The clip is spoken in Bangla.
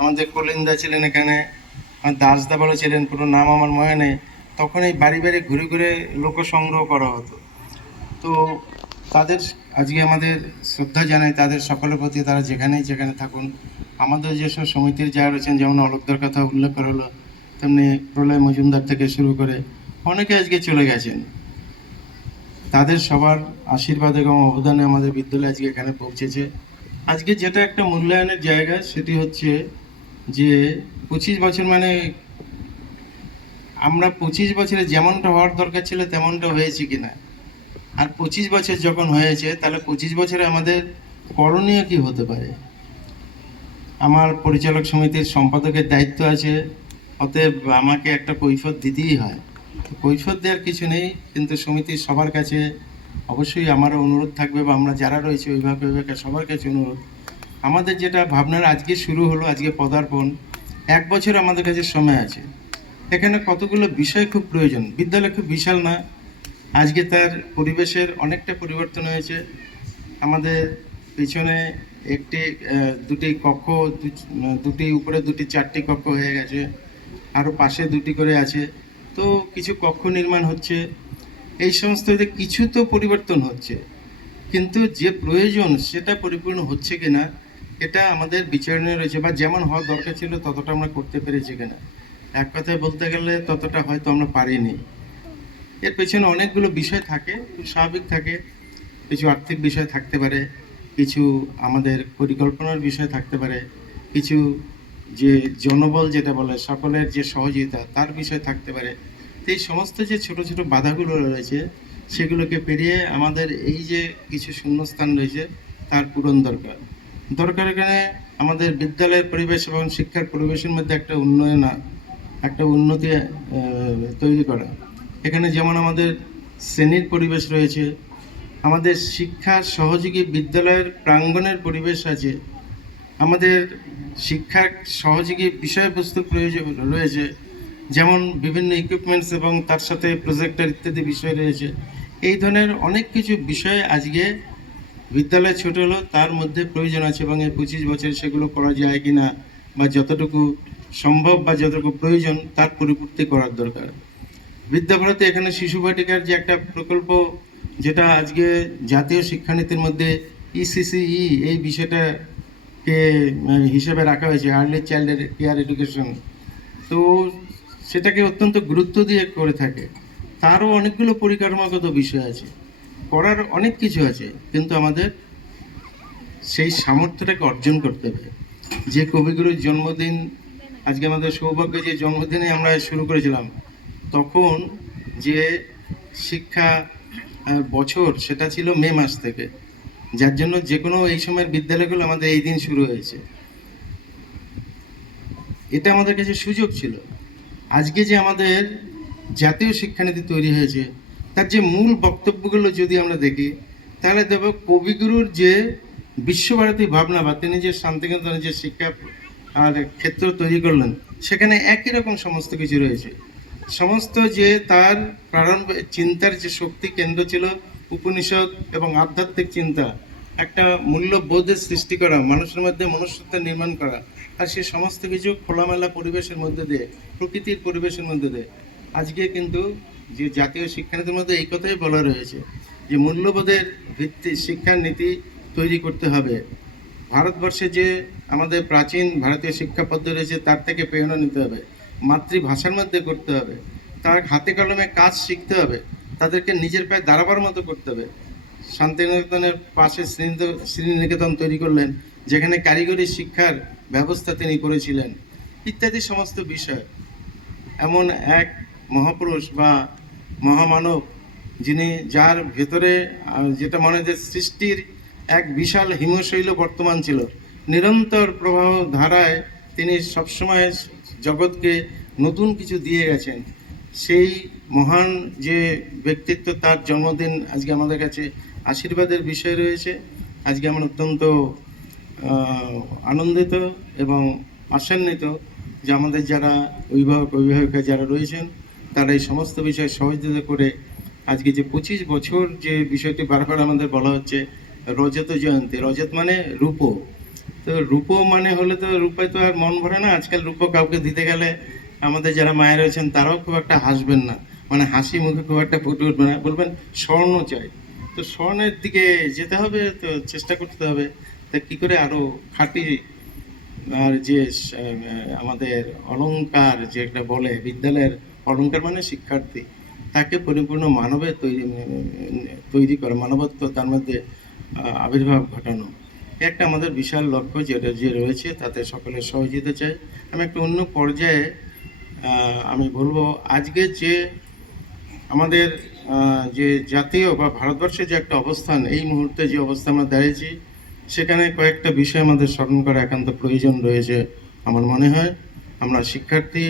আমাদের কলিন্দা ছিলেন এখানে, আমার দাস দাবারও ছিলেন, পুরো নাম আমার মনে নেই। তখন এই বাড়ি বাড়ি ঘুরে ঘুরে লোক সংগ্রহ করা হতো। তো তাদের আজকে আমাদের শ্রদ্ধা জানাই, তাদের সকলের প্রতি, তারা যেখানেই যেখানে থাকুন। আমাদের যেসব সমিতির যারা রয়েছেন, যেমন অলোকদার কথা উল্লেখ করা হলো, তেমনি প্রলয় মজুমদার থেকে শুরু করে অনেকে আজকে চলে গেছেন। তাদের সবার আশীর্বাদ এবং অবদানে আমাদের বিদ্যালয় আজকে এখানে পৌঁছেছে। আজকে যেটা একটা মূল্যায়নের জায়গা, সেটি হচ্ছে যে পঁচিশ বছর মানে আমরা পঁচিশ বছরে যেমনটা হওয়ার দরকার ছিল তেমনটা হয়েছে কিনা। আর পঁচিশ বছর যখন হয়েছে, তাহলে পঁচিশ বছরে আমাদের করণীয় কি হতে পারে? আমার পরিচালক সমিতির সম্পাদকের দায়িত্ব আছে, অতএব আমাকে একটা কৈফত দিতেই হয়। কৈফত দেওয়ার কিছু নেই, কিন্তু সমিতির সবার কাছে অবশ্যই আমারও অনুরোধ থাকবে বা আমরা যারা রয়েছে, অভিভাবক, অভিভাবকের সবার কাছে অনুরোধ। আমাদের যেটা ভাবনার আজকে শুরু হলো, আজকে পদার্পণ, এক বছর আমাদের কাছে সময় আছে। এখানে কতগুলো বিষয় খুব প্রয়োজন। বিদ্যালয় খুব বিশাল না, আজকে তার পরিবেশের অনেকটা পরিবর্তন হয়েছে। আমাদের পিছনে একটি দুটি কক্ষ দুটি উপরে দুটি, চারটি কক্ষ হয়ে গেছে আরও পাশে দুটি করে আছে। তো কিছু কক্ষ নির্মাণ হচ্ছে। এই সমস্ত কিছু তো পরিবর্তন হচ্ছে। কিন্তু যে প্রয়োজন সেটা পরিপূর্ণ হচ্ছে কিনা এটা আমাদের বিচারণে রয়েছে বা যেমন হওয়ার দরকার ছিল ততটা আমরা করতে পেরেছি কিনা। এক কথায় বলতে গেলে ততটা হয়তো আমরা পারিনি। এর পেছনে অনেকগুলো বিষয় থাকে স্বাভাবিক থাকে, কিছু আর্থিক বিষয় থাকতে পারে, কিছু আমাদের পরিকল্পনার বিষয় থাকতে পারে, কিছু যে জনবল যেটা বলে, সকলের যে সহযোগিতা তার বিষয় থাকতে পারে। এই সমস্ত যে ছোট ছোট বাধাগুলো রয়েছে, সেগুলোকে পেরিয়ে আমাদের এই যে কিছু শূন্যস্থান রয়েছে, তার পূরণ দরকার। দরকার এখানে আমাদের বিদ্যালয়ের পরিবেশ এবং শিক্ষার পরিবেশের মধ্যে একটা উন্নয়ন, একটা উন্নতি তৈরি করা। এখানে যেমন আমাদের শ্রেণির পরিবেশ রয়েছে, আমাদের শিক্ষা সহযোগী বিদ্যালয়ের প্রাঙ্গণের পরিবেশ আছে, আমাদের শিক্ষার সহযোগী বিষয়বস্তু প্রয়োজন রয়েছে, যেমন বিভিন্ন ইকুইপমেন্টস এবং তার সাথে প্রজেক্টর ইত্যাদি বিষয় রয়েছে। এই ধরনের অনেক কিছু বিষয় আজকে বিদ্যালয় ছোট হলো, তার মধ্যে প্রয়োজন আছে এবং এই পঁচিশ বছর সেগুলো করা যায় কি না বা যতটুকু সম্ভব বা যতটুকু প্রয়োজন, তার পরিপূর্তি করার দরকার। বিদ্যাভারতী এখানে শিশু বাটিকার যে একটা প্রকল্প, যেটা আজকে জাতীয় শিক্ষানীতির মধ্যে ইসিসিই এই বিষয়টাকে হিসেবে রাখা হয়েছে আর্লি চাইল্ড কেয়ার এডুকেশন তো সেটাকে অত্যন্ত গুরুত্ব দিয়ে করে থাকে। তারও অনেকগুলো পরিকাঠামোগত বিষয় আছে। করার অনেক কিছু আছে, কিন্তু আমাদের সেই সামর্থ্যটাকে অর্জন করতে হবে। যে কবিগুরুর জন্মদিন, আজকে আমাদের সৌভাগ্য যে জন্মদিনে আমরা শুরু করেছিলাম, তখন যে শিক্ষা বছর সেটা ছিল মে মাস থেকে, যার জন্য যে কোনো এই সময়ের বিদ্যালয়গুলো আমাদের এই দিন শুরু হয়েছে। এটা আমাদের কাছে সুযোগ ছিল। আজকে যে আমাদের জাতীয় শিক্ষানীতি তৈরি হয়েছে তার যে মূল বক্তব্যগুলো যদি আমরা দেখি, তাহলে দেব কবিগুরুর যে বিশ্বভারতী ভাবনা বা তিনি যে শান্তিনিকেতনের যে শিক্ষা, আর ক্ষেত্র তৈরি করলেন, সেখানে একই রকম সমস্ত কিছু রয়েছে। সমস্ত যে তার প্রারম্ভ চিন্তার যে শক্তি কেন্দ্র ছিল, উপনিষদ এবং আধ্যাত্মিক চিন্তা, একটা মূল্যবোধের সৃষ্টি করা, মানুষের মধ্যে মনুষ্যত্ব নির্মাণ করা, আর সে সমস্ত কিছু খোলামেলা পরিবেশের মধ্যে দিয়ে, প্রকৃতির পরিবেশের মধ্যে দিয়ে আজকে কিন্তু যে জাতীয় শিক্ষানীতির মধ্যে এই কথাই বলা রয়েছে যে মূল্যবোধের ভিত্তি শিক্ষার নীতি তৈরি করতে হবে। ভারতবর্ষে যে আমাদের প্রাচীন ভারতীয় শিক্ষা পদ্ধতি রয়েছে, তার থেকে প্রেরণা নিতে হবে। মাতৃভাষার মধ্যে করতে হবে। তার হাতে কলমে কাজ শিখতে হবে। তাদেরকে নিজের পায়ে দাঁড়াবার মতো করতে হবে। শান্তিনিকেতনের পাশে শ্রীনিকেতন তৈরি করলেন, যেখানে কারিগরি শিক্ষার ব্যবস্থা তিনি করেছিলেন। ইত্যাদি সমস্ত বিষয়। এমন এক মহাপুরুষ বা মহামানব, যিনি যার ভেতরে যেটা মনে যে সৃষ্টির এক বিশাল হিমশৈল বর্তমান ছিল, নিরন্তর প্রবাহ ধারায় তিনি সবসময় জগৎকে নতুন কিছু দিয়ে গেছেন। সেই মহান যে ব্যক্তিত্ব, তার জন্মদিন আজকে আমাদের কাছে আশীর্বাদের বিষয় রয়েছে। আজকে আমরা অত্যন্ত আনন্দিত এবং আশান্বিত যে আমাদের যারা অভিভাবক, অভিভাবিকা যারা রয়েছেন তারা এই সমস্ত বিষয়ে সহযোগিতা করে আজকে যে পঁচিশ বছর যে বিষয়টি বারবার আমাদের বলা হচ্ছে রজত জয়ন্তী। রজত মানে রূপো। তো রূপো মানে হলে তো রূপে তো আর মন ভরে না। আজকাল রূপো কাউকে দিতে গেলে আমাদের যারা মায়ের রয়েছেন, তারাও খুব একটা হাসবেন না। মানে হাসি মুখে খুব একটা ফুটে উঠবে না। বলবেন স্বর্ণ চাই। তো স্বর্ণের দিকে যেতে হবে, তো চেষ্টা করতে হবে। তা কি করে আরও খাঁটি আর যে আমাদের অলংকার যে একটা বলে বিদ্যালয়ের অলংকার মানে শিক্ষার্থী। তাকে পরিপূর্ণ মানবে তৈরি তৈরি করা, মানবত্ব তার মধ্যে আবির্ভাব ঘটানো। একটা আমাদের বিশাল লক্ষ্য যেটা, যে রয়েছে, তাতে সকলের সহযোগিতা চাই আমি একটা অন্য পর্যায়ে আমি বলব, আজকে যে আমাদের যে জাতীয় বা ভারতবর্ষের যে একটা অবস্থান, এই মুহূর্তে যে অবস্থা আমরা দাঁড়িয়েছি, সেখানে কয়েকটা বিষয় আমাদের স্মরণ করা একান্ত প্রয়োজন রয়েছে, আমার মনে হয়। আমরা শিক্ষার্থী